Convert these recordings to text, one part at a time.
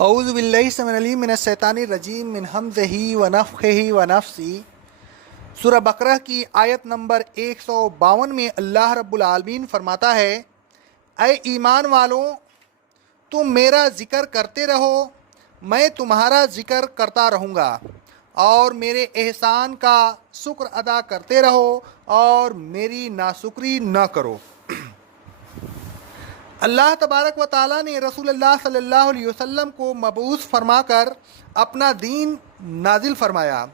اعوذ باللہ السمیع العلیم من الشیطان الرجیم من حمزہ ونفخہ ونفثہ۔ سورہ بقرہ کی آیت نمبر 152 میں اللہ رب العالمین فرماتا ہے، اے ایمان والوں، تم میرا ذکر کرتے رہو، میں تمہارا ذکر کرتا رہوں گا، اور میرے احسان کا شکر ادا کرتے رہو اور میری ناشکری نہ کرو۔ اللہ تبارک و تعالیٰ نے رسول اللہ صلی اللہ علیہ وسلم کو مبعوث فرما کر اپنا دین نازل فرمایا۔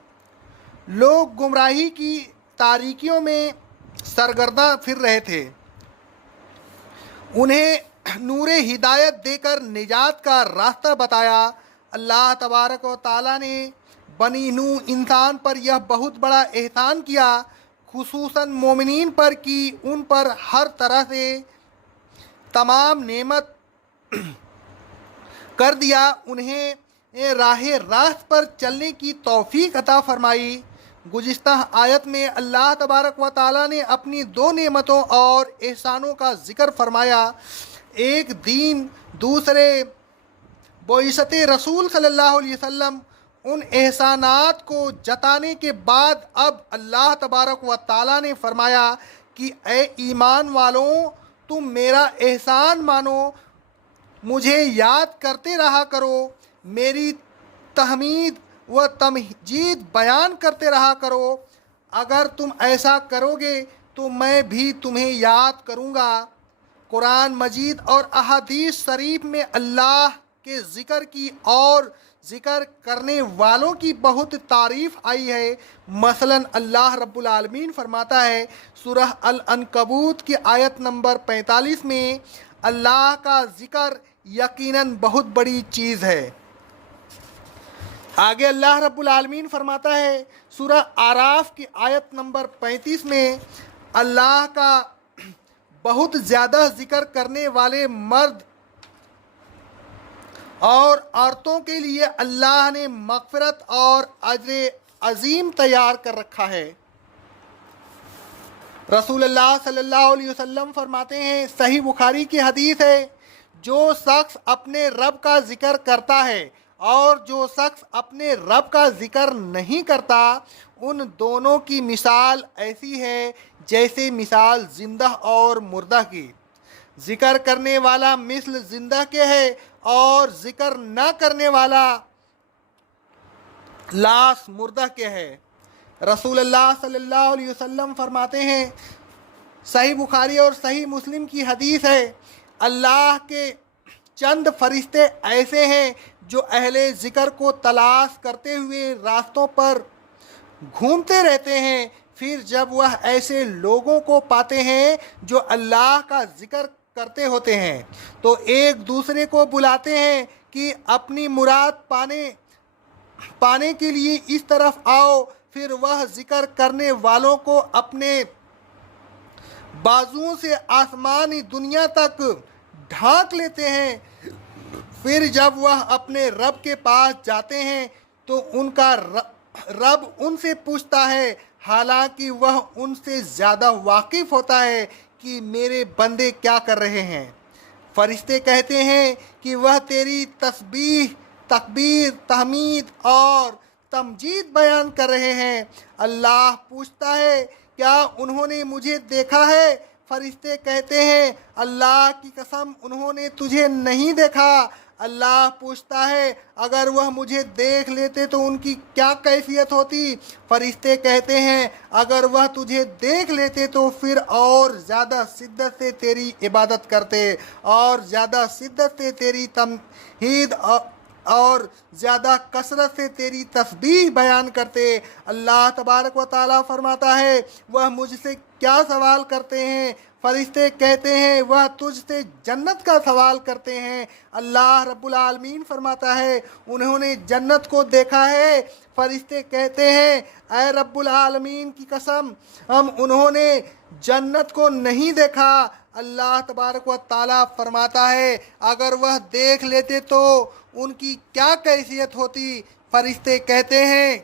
لوگ گمراہی کی تاریکیوں میں سرگرداں پھر رہے تھے، انہیں نور ہدایت دے کر نجات کا راستہ بتایا۔ اللہ تبارک و تعالیٰ نے بنی نوح انسان پر یہ بہت بڑا احسان کیا، خصوصاً مومنین پر، کی ان پر ہر طرح سے تمام نعمت کر دیا، انہیں راہ راست پر چلنے کی توفیق عطا فرمائی۔ گزشتہ آیت میں اللہ تبارک و تعالیٰ نے اپنی دو نعمتوں اور احسانوں کا ذکر فرمایا، ایک دین، دوسرے بعثت رسول صلی اللہ علیہ وسلم۔ ان احسانات کو جتانے کے بعد اب اللہ تبارک و تعالیٰ نے فرمایا کہ اے ایمان والوں، تم میرا احسان مانو، مجھے یاد کرتے رہا کرو، میری تحمید و تمجید بیان کرتے رہا کرو۔ اگر تم ایسا کرو گے تو میں بھی تمہیں یاد کروں گا۔ قرآن مجید اور احادیث شریف میں اللہ کے ذکر کی اور ذکر کرنے والوں کی بہت تعریف آئی ہے۔ مثلاً اللہ رب العالمین فرماتا ہے سورہ العنکبوت کی آیت نمبر 45 میں، اللہ کا ذکر یقیناً بہت بڑی چیز ہے۔ آگے اللہ رب العالمین فرماتا ہے سورہ اعراف کی آیت نمبر 35 میں، اللہ کا بہت زیادہ ذکر کرنے والے مرد اور عورتوں کے لیے اللہ نے مغفرت اور اجر عظیم تیار کر رکھا ہے۔ رسول اللہ صلی اللہ علیہ وسلم فرماتے ہیں، صحیح بخاری کی حدیث ہے، جو شخص اپنے رب کا ذکر کرتا ہے اور جو شخص اپنے رب کا ذکر نہیں کرتا، ان دونوں کی مثال ایسی ہے جیسے مثال زندہ اور مردہ کی۔ ذکر کرنے والا مثل زندہ کے ہے اور ذکر نہ کرنے والا لاش مردہ کے ہے۔ رسول اللہ صلی اللہ علیہ وسلم فرماتے ہیں، صحیح بخاری اور صحیح مسلم کی حدیث ہے، اللہ کے چند فرشتے ایسے ہیں جو اہل ذکر کو تلاش کرتے ہوئے راستوں پر گھومتے رہتے ہیں، پھر جب وہ ایسے لوگوں کو پاتے ہیں جو اللہ کا ذکر کرتے ہوتے ہیں تو ایک دوسرے کو بلاتے ہیں کہ اپنی مراد پانے کے لیے اس طرف آؤ، پھر وہ ذکر کرنے والوں کو اپنے بازوؤں سے آسمانی دنیا تک ڈھانک لیتے ہیں۔ پھر جب وہ اپنے رب کے پاس جاتے ہیں تو ان کا رب ان سے پوچھتا ہے، حالانکہ وہ ان سے زیادہ واقف ہوتا ہے کہ میرے بندے کیا کر رہے ہیں۔ فرشتے کہتے ہیں کہ وہ تیری تسبیح، تکبیر، تحمید اور تمجید بیان کر رہے ہیں۔ اللہ پوچھتا ہے، کیا انہوں نے مجھے دیکھا ہے؟ فرشتے کہتے ہیں، اللہ کی قسم انہوں نے تجھے نہیں دیکھا۔ اللہ پوچھتا ہے، اگر وہ مجھے دیکھ لیتے تو ان کی کیا کیفیت ہوتی؟ فرشتے کہتے ہیں، اگر وہ تجھے دیکھ لیتے تو پھر اور زیادہ شدت سے تیری عبادت کرتے اور زیادہ شدت سے تیری تمجید اور زیادہ کثرت سے تیری تسبیح بیان کرتے۔ اللہ تبارک و تعالیٰ فرماتا ہے، وہ مجھ سے کیا سوال کرتے ہیں؟ فرشتے کہتے ہیں، وہ تجھ سے جنت کا سوال کرتے ہیں۔ اللہ رب العالمین فرماتا ہے، انہوں نے جنت کو دیکھا ہے؟ فرشتے کہتے ہیں، اے رب العالمین کی قسم انہوں نے جنت کو نہیں دیکھا۔ اللہ تبارک و تعالیٰ فرماتا ہے، اگر وہ دیکھ لیتے تو ان کی کیا کیفیت ہوتی؟ فرشتے کہتے ہیں،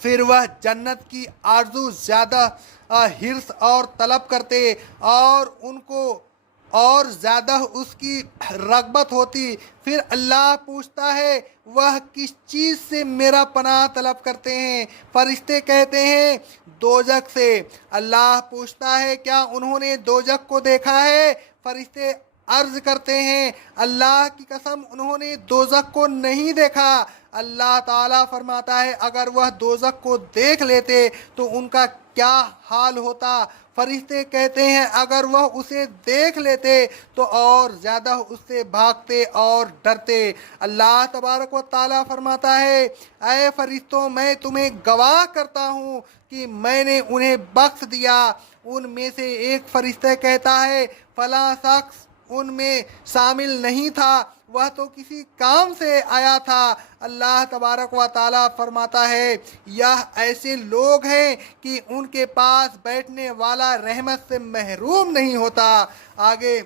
پھر وہ جنت کی آرزو زیادہ حرص اور طلب کرتے اور ان کو اور زیادہ اس کی رغبت ہوتی۔ پھر اللہ پوچھتا ہے وہ کس چیز سے میرا پناہ طلب کرتے ہیں؟ فرشتے کہتے ہیں دوزخ سے۔ اللہ پوچھتا ہے کیا انہوں نے دوزخ کو دیکھا ہے؟ فرشتے عرض کرتے ہیں اللہ کی قسم انہوں نے دوزخ کو نہیں دیکھا۔ اللہ تعالیٰ فرماتا ہے اگر وہ دوزخ کو دیکھ لیتے تو ان کا کیا حال ہوتا؟ فرشتے کہتے ہیں اگر وہ اسے دیکھ لیتے تو اور زیادہ اس سے بھاگتے اور ڈرتے۔ اللہ تبارک و تعالیٰ فرماتا ہے اے فرشتوں میں تمہیں گواہ کرتا ہوں کہ میں نے انہیں بخش دیا۔ ان میں سے ایک فرشتہ کہتا ہے فلاں شخص ان میں شامل نہیں تھا، وہ تو کسی کام سے آیا تھا۔ اللہ تبارک و تعالیٰ فرماتا ہے یہ ایسے لوگ ہیں کہ ان کے پاس بیٹھنے والا رحمت سے محروم نہیں ہوتا۔ آگے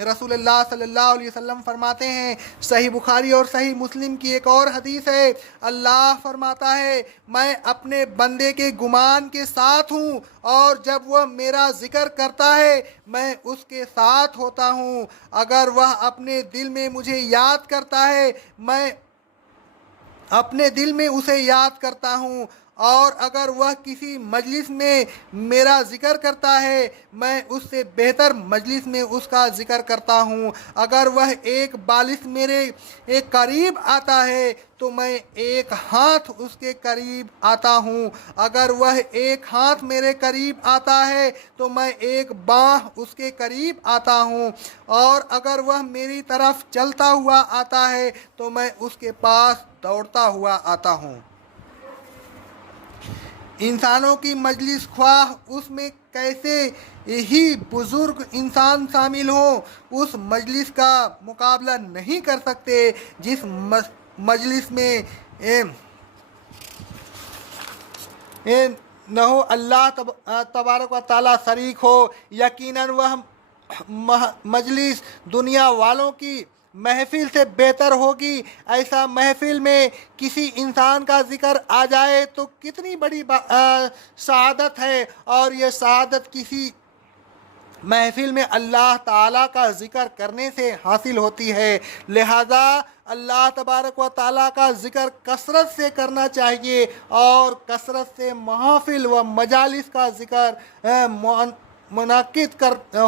رسول اللہ صلی اللہ علیہ وسلم فرماتے ہیں، صحیح بخاری اور صحیح مسلم کی ایک اور حدیث ہے، اللہ فرماتا ہے میں اپنے بندے کے گمان کے ساتھ ہوں اور جب وہ میرا ذکر کرتا ہے میں اس کے ساتھ ہوتا ہوں۔ اگر وہ اپنے دل میں مجھے یاد کرتا ہے میں اپنے دل میں اسے یاد کرتا ہوں، اور اگر وہ کسی مجلس میں میرا ذکر کرتا ہے میں اس سے بہتر مجلس میں اس کا ذکر کرتا ہوں۔ اگر وہ ایک بالش میرے ایک قریب آتا ہے تو میں ایک ہاتھ اس کے قریب آتا ہوں۔ اگر وہ ایک ہاتھ میرے قریب آتا ہے تو میں ایک باہ اس کے قریب آتا ہوں، اور اگر وہ میری طرف چلتا ہوا آتا ہے تو میں اس کے پاس دوڑتا ہوا آتا ہوں۔ انسانوں کی مجلس خواہ اس میں کیسے ہی بزرگ انسان شامل ہوں اس مجلس کا مقابلہ نہیں کر سکتے جس مجلس میں نہ ہو اللہ تبارک و تعالیٰ شریک ہو۔ یقیناً وہ مجلس دنیا والوں کی محفل سے بہتر ہوگی۔ ایسا محفل میں کسی انسان کا ذکر آ جائے تو کتنی بڑی سعادت ہے، اور یہ سعادت کسی محفل میں اللہ تعالیٰ کا ذکر کرنے سے حاصل ہوتی ہے۔ لہذا اللہ تبارک و تعالیٰ کا ذکر کثرت سے کرنا چاہیے، اور کثرت سے محافل و مجالس کا ذکر منعقد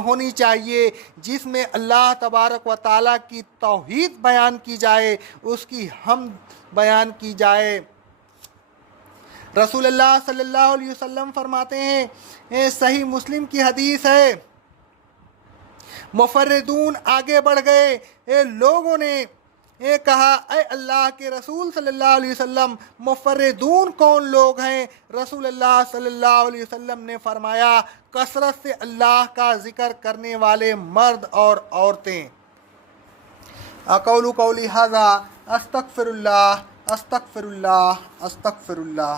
ہونی چاہیے جس میں اللہ تبارک و تعالیٰ کی توحید بیان کی جائے، اس کی حمد بیان کی جائے۔ رسول اللہ صلی اللہ علیہ وسلم فرماتے ہیں، صحیح مسلم کی حدیث ہے، مفردون آگے بڑھ گئے۔ لوگوں نے کہا اے اللہ کے رسول صلی اللہ علیہ وسلم مفردون کون لوگ ہیں؟ رسول اللہ صلی اللہ علیہ وسلم نے فرمایا کثرت سے اللہ کا ذکر کرنے والے مرد اور عورتیں۔ اقول قولی ھذا استغفر اللہ استغفر اللہ استغفر اللہ۔